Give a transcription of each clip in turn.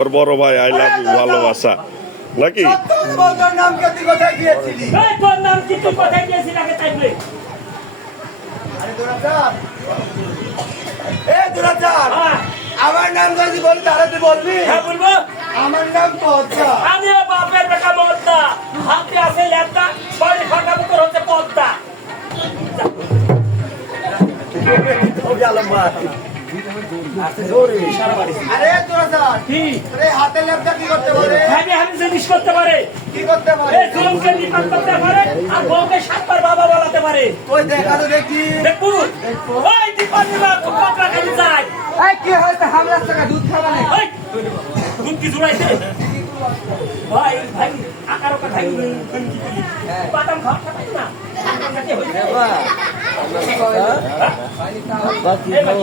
তোর বড় ভাই আই লাভ ইউ ভালোবাসা নাকি? আমার নাম যদি বলি তাহলে তুই বলবি? হ্যাঁ বলবো। আমার নাম পদ্মা। আমিও বাপের বেটা পদ্মা, হাতে আছে ল্যাপটা, বাড়ি ফাঁকা পুকুর হচ্ছে পদ্মা। আরে দুরাচার, কি তোর এই হাতের ল্যাপটা কি করতে পারে? ভাগে হাতে জিনিস করতে পারে, কি করতে পারে? এই জুলুমকে নিপাত করতে পারে, আর বউকে সাতবার বাবা বলাতে পারে। ওই দেখা তো দেখি। দেখবো ওই দীপান নিবা কোকড়া খালি যায়। এই কি হইছে হামলার টাকা দুধ খাবা না? ওই দুধ কি জুড়াইছে ভাই ভাই আকার ওকা খাই বাদাম খাওয়া খাই না কাছে হইছে বাকি খাও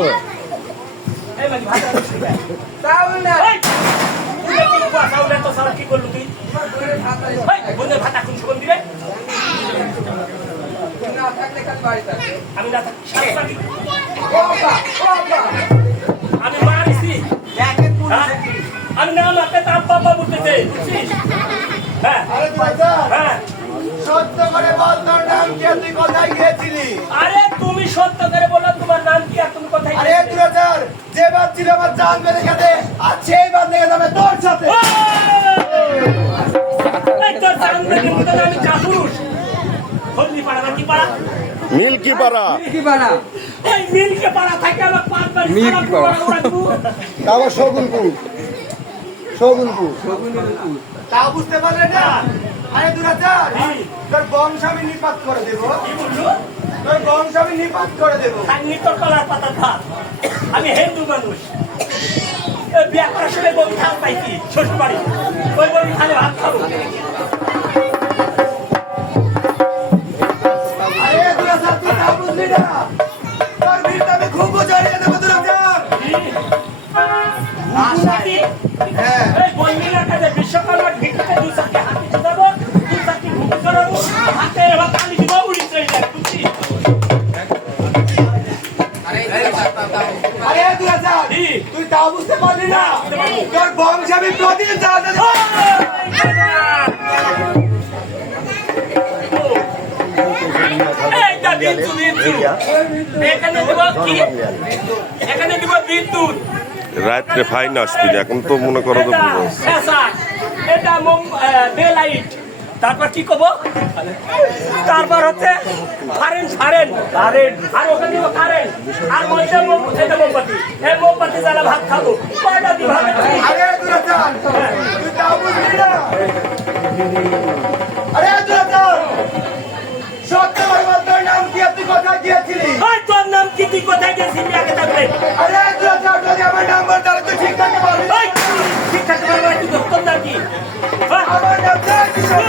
এই মানে ভাত আছে তাও না। এই তুই কি বাসাউলে তো সারা কি করলু তুই ভাই বন্ধে ভাত কোন সুগন্ধ দিবে না থাকলে কাল বাড়িতে আমি না সারা কি বাবা বাবা আমি মারিছি দেখে পুলিশ কি? আমি না মারতে তার বাবা বলতেছে বুঝছিস হ্যাঁ আরে দুরাচার, হ্যাঁ সত্য করে বল তোর নাম কি? তুই কোথায় গিয়েছিলি? আরে তুমি সত্য করে বলো তোমার নাম কি আর তুমি কোথায় আরে দুরাচার, যে বাদ ছিল আমার জান মেরে খেতে, আর সেই বাদ লেগে যাবে তোর সাথে। তোর জানবে কিন্তু আমি চাপুরুষ হলদি পাড়া না কি পাড়া মিল্কি পাড়া কি বানা? এই মিলকে পাড়া থাকে আমার পাঁচ বাড়ি মিল্কি পাড়া। তাও শগুনপুর। তাও বুঝতে পারলে না? আরে দুরাচার, তোর বংশ আমি নিপাত করে দেব। কি বললো তোর বংশ আমি নিপাত করে দেব। খাননি তোর কলার পাতা ভাত আমি হিন্দু মানুষ এই বিয়া করার সময় বমি খাওয়া পাইছি শ্বশুর বাড়ি ওই বমি খালে ভাত খাবো আরে দুরাচার, তুই তাও বুঝলি না? তোর ভিড়টা আমি খুব জড়িয়ে দেবো দুরাচার। হ্যাঁ। এই বললি না কাজে বিশ্বকাপের ভিতরে দু চারটে হাতি জুতাবো দু চারটে ঘুম করাবো হাতে এবার পানি দিব উড়ি চলে যায় বুঝছি আরে দুরাচার, কি? তুই তাও বুঝতে পারলি না? তোর বংশ আমি প্রতিদিন চালাতে দেবো। এইটা বিদ্যুৎ এখানে দিব কি এখানে দিব বিদ্যুৎ রাত্রে ফাইন আসবি না, এখন তো মনে করো তো এটা ফ্যাশন, এটা বে লাইট তারপর কি কব তারপর হচ্ছে কারেন্ট আর ওখানে দিব কারেন্ট আর মধ্যে এটা মোমবাতি এই মোমবাতি জ্বালা ভাত খাবো কয়টা দিব আরে দুরাচার, তুই তাও বুঝলি না? আরে দুরাচার, সত্য করে বল তোর নাম কি? তুই কোথায় গিয়েছিলি? ওই তোর নাম কি তুই কোথায় গেছিলি আগে থাকলে আরে দুরাচার, যদি আমার নাম বল তাহলে তুই ঠিক থাকতে পারবি। ওই ঠিক থাকতে পারবো না, তুই তোর নাম কি হ্যাঁ? আমার নাম জয়কিশোর।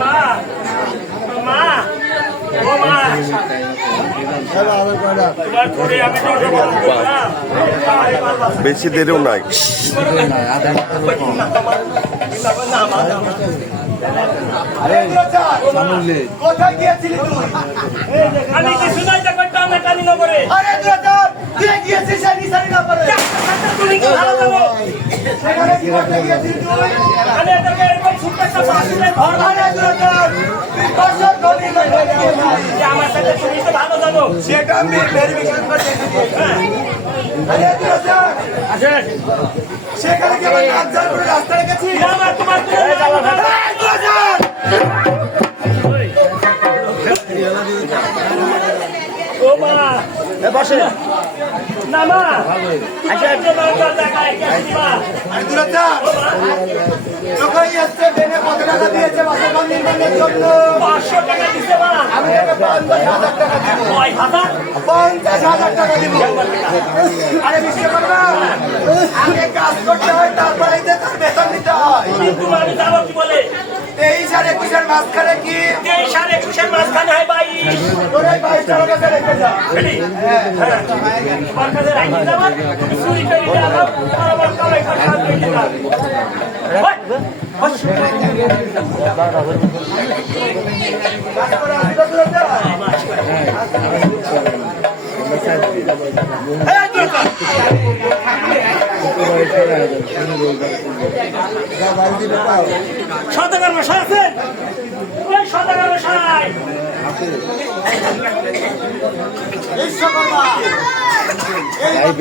মা মা ও মা তোমার করে আমি তো বললাম বেশি দেরিও নাই। আরে দুরাচার, কোথায় গিয়েছিলি তুই? আমি কিছু নাই দেখো টানাটানি না করে আরে দুরাচার, তুই গিয়েছিস সেই নিশানি না করে। তুমি কি ভালো দেবো সেখানে কি করতে গিয়েছিস তুই? আমি এদেরকে এরকম ছোট্ট একটা বাসুদের ঘর আরে দুরাচার, তুই দর্শক ধনী করতে গিয়েছিস। যে আমার সাথে তুমি তো ভালো জানো। সেটা আমি ভেরিফিকেশন করে দেখেছি। আরে দুরাচার, আসেন সেখানে কি আমার নাক জাল করে রাস্তা রেখেছি? আমার তোমার এই দুরাচার! ও মা বসে। না মা আসেন দেখায় কে দিবা আরে দুরাচার, লোকাই আসছে, ডেনে কত টাকা দিয়েছে বাসের ঘর নির্মাণের জন্য? 500 টাকা দিছে মা। আমি তোকে 50,000 টাকা দিব। 9,000 50,000 টাকা দিব। আরে বিশ্বকর্মা, আগে কাজ করতে হয়, তারপরে যে তার বেতন দিতে হয়। কিন্তু আমি যাবো কি বলে 23 আর 21 মাঝখানে কি 23 আর 21 মাঝখানে হয় 22 তোর এই 22 টাকা কাছে রেখে যা। রেডি তোমার কাছে রাখি যাবো তুমি চুরি করে নিয়ে আলো আর আমার কামাই করে কাজ করে দিলাম তারপরে আসবে দুরাচার। সদাগর মশাই আছেন ওই সদাগর মশাই বিশ্বকর্মা, এই